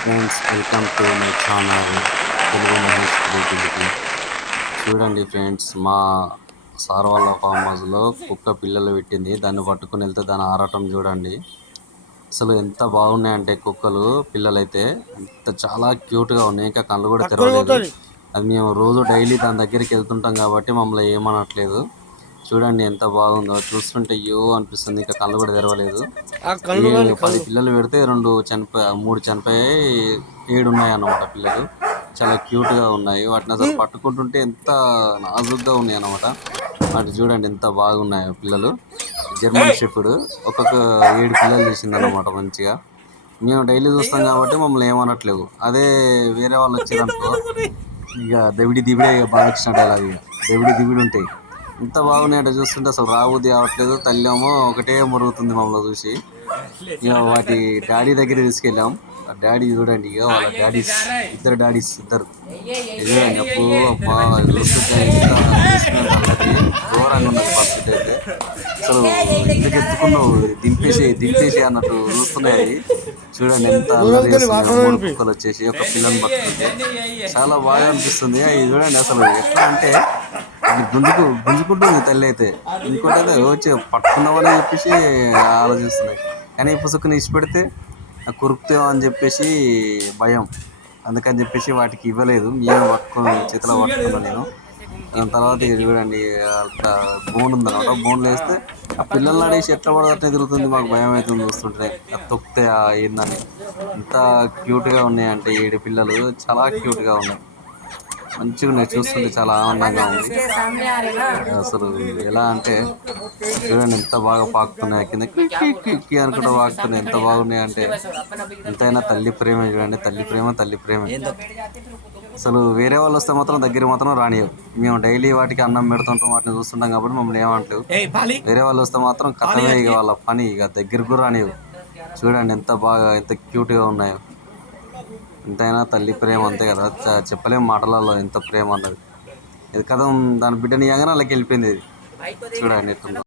Friends welcome to my channel Telugu Mahesh creativity చూడండి friends మా sir వాళ్ళ farm హౌస్లో కుక్క పిల్లలు పెట్టింది. దాన్ని పట్టుకుని వెళ్తే దాని ఆరాటం చూడండి. అసలు ఎంత బాగున్నాయంటే కుక్కలు పిల్లలైతే. అంత చాలా క్యూట్గా ఉన్నాయి. ఇంకా కళ్ళు కూడా తెరవలేదు. అది మేము రోజు డైలీ దాని దగ్గరికి వెళ్తుంటాం కాబట్టి మమ్మల్ని ఏమనట్లేదు. చూడండి ఎంత బాగుందో. చూస్తుంటే అయ్యో అనిపిస్తుంది. ఇంకా కళ్ళు కూడా తెరవలేదు. పది పిల్లలు పెడితే రెండు చనిపోయి మూడు చనిపోయాయి ఏడు ఉన్నాయి అన్నమాట పిల్లలు. చాలా క్యూట్గా ఉన్నాయి. వాటిని అసలు పట్టుకుంటుంటే ఎంత నాజుగ్గా ఉన్నాయి అన్నమాట వాటి చూడండి ఎంత బాగున్నాయో పిల్లలు. జర్మన్ షెఫ్డ్ ఒక్కొక్క ఏడు పిల్లలు తీసింది అనమాట మంచిగా. మేము డైలీ చూస్తాం కాబట్టి మమ్మల్ని ఏమనట్లేవు. అదే వేరే వాళ్ళు వచ్చారనుకో ఇక దవిడి దివిడే ఇక బాలకృష్ణ డైలాగ్ ఇక దవిడి దివిడి ఉంటాయి ఇంత బాగున్నాయంటే చూస్తుంటే అసలు రాబుద్ది అవట్లేదు తల్లి ఏమో ఒకటే మురుగుతుంది మమ్మల్ని చూసి. ఇక వాటి డాడీ దగ్గర తీసుకెళ్ళాం. ఆ డాడీ చూడండి ఇక వాళ్ళ డాడీస్ ఇద్దరు డాడీస్ ఇద్దరు. చూడండి అప్పు అబ్బా చూస్తుంటే ఘోరంగా ఉన్నది పరిస్థితి అయితే. అసలు ఎందుకు ఎత్తుకున్నావు దింపేసి దింపేసి అన్నట్టు చూస్తున్నాయి చూడండి ఎంత కుక్కలు వచ్చేసి ఒక పిల్లని పట్టుకుంటే చాలా బాగా అనిపిస్తుంది. అవి చూడండి అసలు ఎట్లా అంటే గుంజుకు గుంజుకుంటుంది తల్లి అయితే. ఇంకోటి అయితే వచ్చి పట్టుకున్నామని చెప్పేసి ఆలోచిస్తున్నాయి. కానీ పుసుకుని ఇచ్చిపెడితే పెడితే అని చెప్పేసి భయం. అందుకని చెప్పేసి వాటికి ఇవ్వలేదు. మేము పట్టుకు చేతిలో పట్టుకున్నాను నేను. దాని తర్వాత ఇది చూడండి అంత బోన్ ఉందన్నమాట. బోన్ వేస్తే ఆ పిల్లల్ని ఆడేసి ఎట్లా పడదట్టే తిరుగుతుంది. మాకు భయం అవుతుంది చూస్తుంటే. అది తొక్కితే ఆ ఏందని. ఎంత క్యూట్గా ఉన్నాయి అంటే ఏడు పిల్లలు. చాలా క్యూట్గా ఉన్నాయి. మంచిగా ఉన్నాయి చూస్తుంటే చాలా ఆనందంగా ఉంది. అసలు ఎలా అంటే చూడండి ఎంత బాగా పాకుతున్నాయి కింద. కి కి కి అనుకుంటూ పాకుతున్నాయి ఎంత బాగున్నాయి అంటే ఎంతైనా తల్లి ప్రేమ చూడండి. తల్లి ప్రేమ తల్లి ప్రేమ. అసలు వేరే వాళ్ళు వస్తే మాత్రం దగ్గర మాత్రం రానియవు. మేము డైలీ వాటికి అన్నం పెడుతుంటాం వాటిని చూస్తుంటాం కాబట్టి మమ్మల్ని ఏమంటావు వేరే వాళ్ళు వస్తే మాత్రం కథమే ఇక వాళ్ళ పని ఇక దగ్గరకు రానియవు. చూడండి ఎంత బాగా ఎంత క్యూట్గా ఉన్నాయో. ఎంతైనా తల్లి ప్రేమ అంతే కదా. చ- చెప్పలేం మాటలలో ఎంత ప్రేమ అన్నది. ఇది కథ దాని బిడ్డని ఇవ్వగానే వాళ్ళకి వెళ్ళిపోయింది ఇది. చూడండి